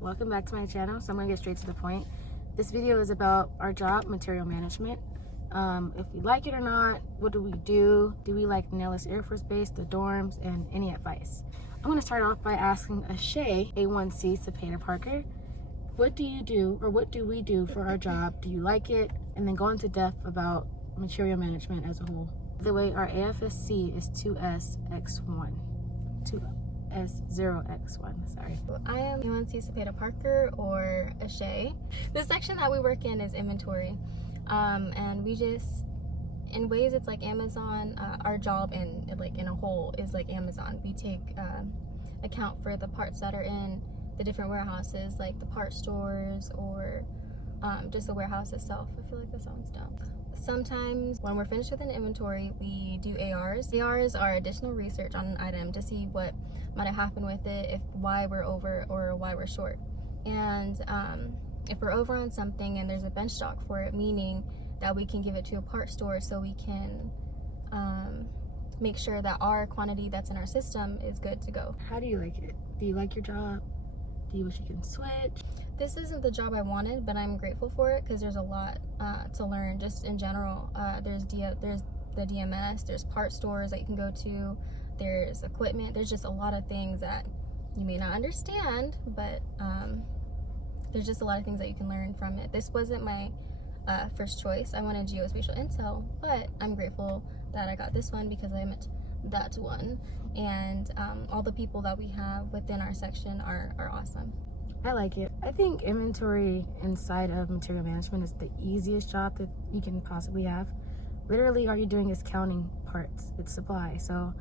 welcome back to my channel. So I'm gonna get straight to the point. This video is about our job, material management. If we like it or not, what do we do? Do we like Nellis Air Force Base, the dorms, and any advice? I'm gonna start off by asking Ashay, A1C Cepeda Parker, what do you do, or what do we do for our job? Do you like it? And then go into depth about material management as a whole. The way our AFSC is 2SX1. 2S0X1, sorry. I am A1C Cepeda Parker, or Ashay. The section that we work in is inventory. And we just, in ways it's like Amazon. Our job in a whole is like Amazon. We take account for the parts that are in the different warehouses, like the part stores or just the warehouse itself. I feel like that sounds dumb. Sometimes when we're finished with an inventory, we do ARs. ARs are additional research on an item to see what might have happened with it, why we're over or why we're short. And if we're over on something and there's a bench stock for it, meaning that we can give it to a part store so we can make sure that our quantity that's in our system is good to go. How do you like it? Do you like your job? Do you wish you can switch? This isn't the job I wanted, but I'm grateful for it because there's a lot to learn just in general. There's the DMS, there's part stores that you can go to, there's equipment, there's just a lot of things that you may not understand, but there's just a lot of things that you can learn from it. This wasn't my first choice. I wanted geospatial intel, but I'm grateful that I got this one because I meant that one. And all the people that we have within our section are awesome. I like it. I think inventory inside of material management is the easiest job that you can possibly have. Literally all you're doing is counting parts. It's supply. So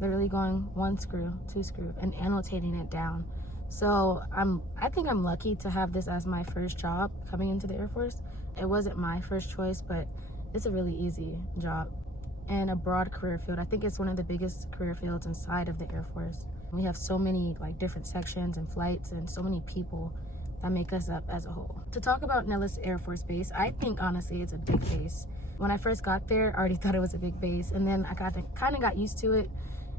literally going 1 screw, 2 screw, and annotating it down. So I think I'm lucky to have this as my first job coming into the Air Force. It wasn't my first choice, but it's a really easy job and a broad career field. I think it's one of the biggest career fields inside of the Air Force. We have so many different sections and flights and so many people that make us up as a whole. To talk about Nellis Air Force Base, I think honestly it's a big base. When I first got there, I already thought it was a big base, and then I kind of got used to it,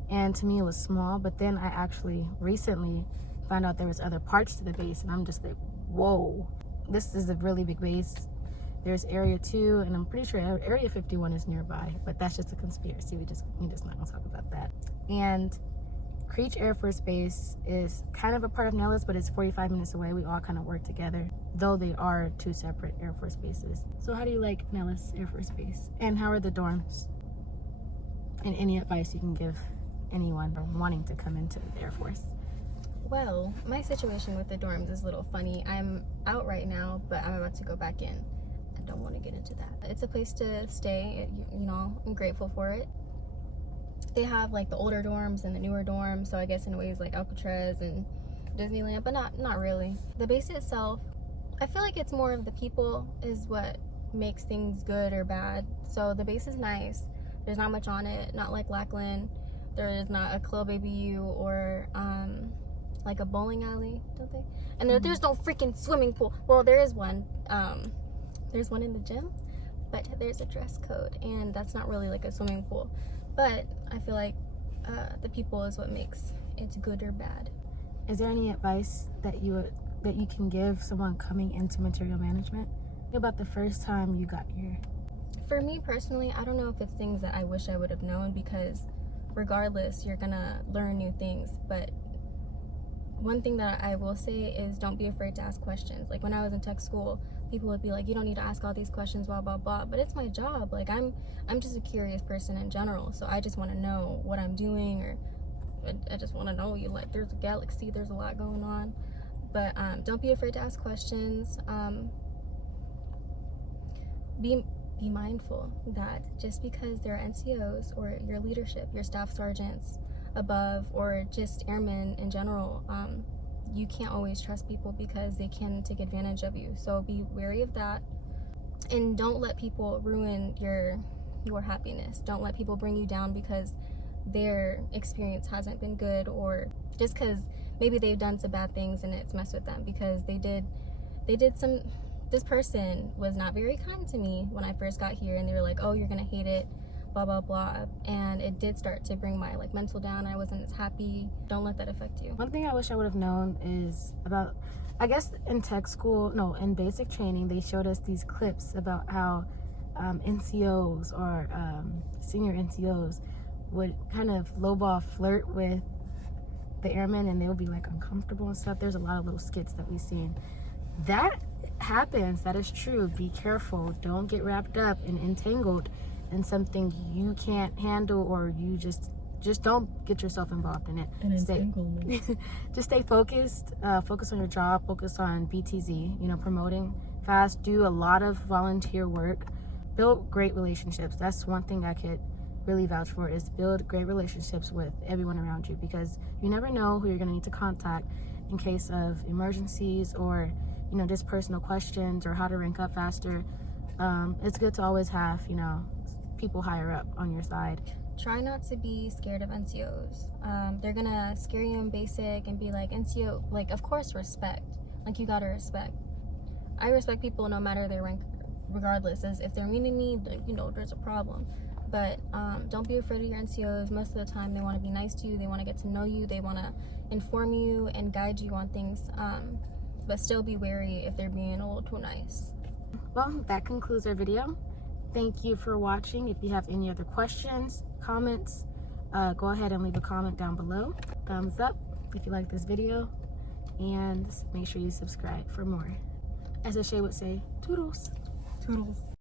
and to me it was small. But then I actually recently found out there was other parts to the base, and I'm just like, whoa, this is a really big base. There's Area 2, and I'm pretty sure Area 51 is nearby, but that's just a conspiracy. We just not gonna talk about that. And Creech Air Force Base is kind of a part of Nellis, but it's 45 minutes away. We all kind of work together, though they are 2 separate Air Force bases. So how do you like Nellis Air Force Base? And how are the dorms? And any advice you can give anyone wanting to come into the Air Force? Well, my situation with the dorms is a little funny. I'm out right now, but I'm about to go back in. I don't want to get into that. It's a place to stay. You know, I'm grateful for it. They have like the older dorms and the newer dorms, so I guess in ways like Alcatraz and Disneyland, but not really. The base itself, I feel like it's more of the people is what makes things good or bad. So the base is nice. There's not much on it, not like Lackland. There is not a Club ABU or like a bowling alley, don't they? And there's no freaking swimming pool. Well, there is one. There's one in the gym, but there's a dress code, and that's not really like a swimming pool. But I feel like the people is what makes it good or bad. Is there any advice that you can give someone coming into material management about the first time you got here? For me personally, I don't know if it's things that I wish I would have known, because regardless, you're gonna learn new things. But one thing that I will say is don't be afraid to ask questions. Like when I was in tech school, people would be like, you don't need to ask all these questions, blah, blah, blah. But it's my job. Like I'm just a curious person in general. So I just want to know what I'm doing, or I just want to know, there's a galaxy, there's a lot going on. But don't be afraid to ask questions. Be mindful that just because there are NCOs or your leadership, your staff sergeants above, or just airmen in general, you can't always trust people because they can take advantage of you. So be wary of that, and don't let people ruin your happiness. Don't let people bring you down because their experience hasn't been good, or just because maybe they've done some bad things and it's messed with them, because this person was not very kind to me when I first got here, and they were like, oh, you're gonna hate it, blah, blah, blah. And it did start to bring my mental down. I wasn't as happy. Don't let that affect you. One thing I wish I would have known is about, I guess in tech school, no, in basic training, they showed us these clips about how NCOs or senior NCOs would kind of lowball flirt with the airmen, and they would be like uncomfortable and stuff. There's a lot of little skits that we've seen. That happens. That is true. Be careful. Don't get wrapped up and entangled in something you can't handle, or you just don't get yourself involved in it. Just stay focused. Focus on your job. Focus on BTZ. You know, promoting fast. Do a lot of volunteer work. Build great relationships. That's one thing I could really vouch for, is build great relationships with everyone around you, because you never know who you're going to need to contact in case of emergencies, or you know, just personal questions, or how to rank up faster. It's good to always have, you know, people higher up on your side. Try not to be scared of NCOs. They're gonna scare you in basic and be like, NCO, like, of course, respect. Like, you gotta respect. I respect people no matter their rank, regardless. As if they're mean to me, you know, there's a problem. But don't be afraid of your NCOs. Most of the time, they want to be nice to you. They want to get to know you. They want to inform you and guide you on things. But still be wary if they're being a little too nice. Well, that concludes our video. Thank you for watching. If you have any other questions, comments, go ahead and leave a comment down below. Thumbs up if you like this video. And make sure you subscribe for more. As Ashay would say, toodles. Toodles.